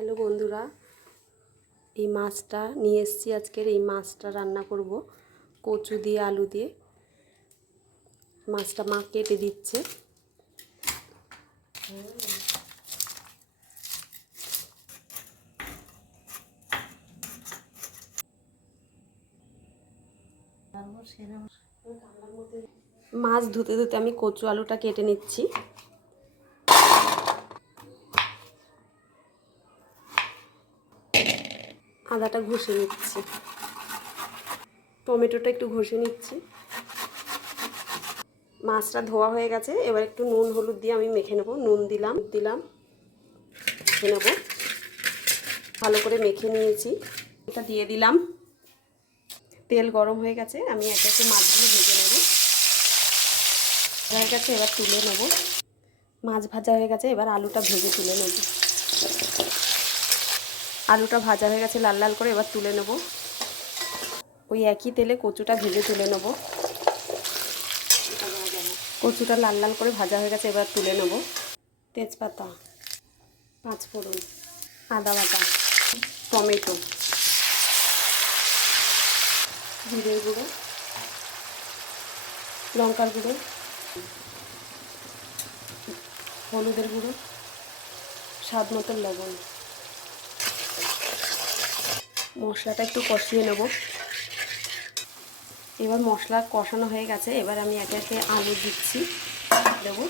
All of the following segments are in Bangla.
হ্যালো বন্ধুরা, এই মাছটা নিয়ে এসেছি। আজকের এই মাছটা রান্না করব কচু দিয়ে আলু দিয়ে। মাছটা মা কেটে দিচ্ছে। মাছ ধুতে ধুতে আমি কচু আলুটা কেটে নিচ্ছি। আদাটা ঘষে নিচ্ছি, টমেটোটা একটু ঘষে নিচ্ছি। মাছটা ধোয়া হয়ে গেছে, এবার একটু নুন হলুদ দিয়ে আমি মেখে নেব। নুন দিলাম মেখে নেব। ভালো করে মেখে নিয়েছি, এটা দিয়ে দিলাম। তেল গরম হয়ে গেছে, আমি একে একে মাছগুলো ভেজে নেব। হয়ে গেছে, এবার তুলে নেব। মাছ ভাজা হয়ে গেছে, এবার আলুটা ভেজে তুলে নেব। আলুটা ভাজা হয়ে গেছে লাল লাল করে, এবার তুলে নেব। ওই একই তেলে কচুটা ভেজে তুলে নেব। কচুটা লাল লাল করে ভাজা হয়ে গেছে, এবার তুলে নেব। তেজপাতা, পাঁচফোড়ন, আদা বাটা, টমেটো, জিরের গুঁড়ো, লঙ্কার গুঁড়ো, হলুদের গুঁড়ো, স্বাদ মতো লবণ। মশলাটা একটু কষিয়ে নেব। এবার মশলা কষানো হয়ে গেছে, এবার আমি একে একে আলু দিচ্ছি। দেবো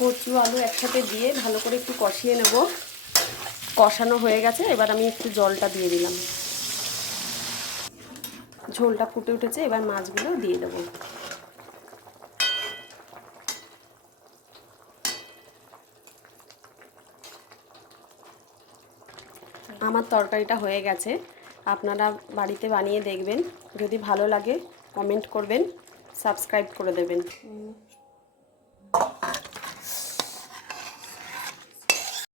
কচু আলু একসাথে দিয়ে ভালো করে একটু কষিয়ে নেব। কষানো হয়ে গেছে, এবার আমি একটু জলটা দিয়ে দিলাম। ঝোলটা ফুটে উঠেছে, এবার মাছগুলো দিয়ে দেবো। আমার তরকারিটা হয়ে গেছে। আপনারা বাড়িতে বানিয়ে দেখবেন। যদি ভালো লাগে কমেন্ট করবেন, সাবস্ক্রাইব করে দেবেন।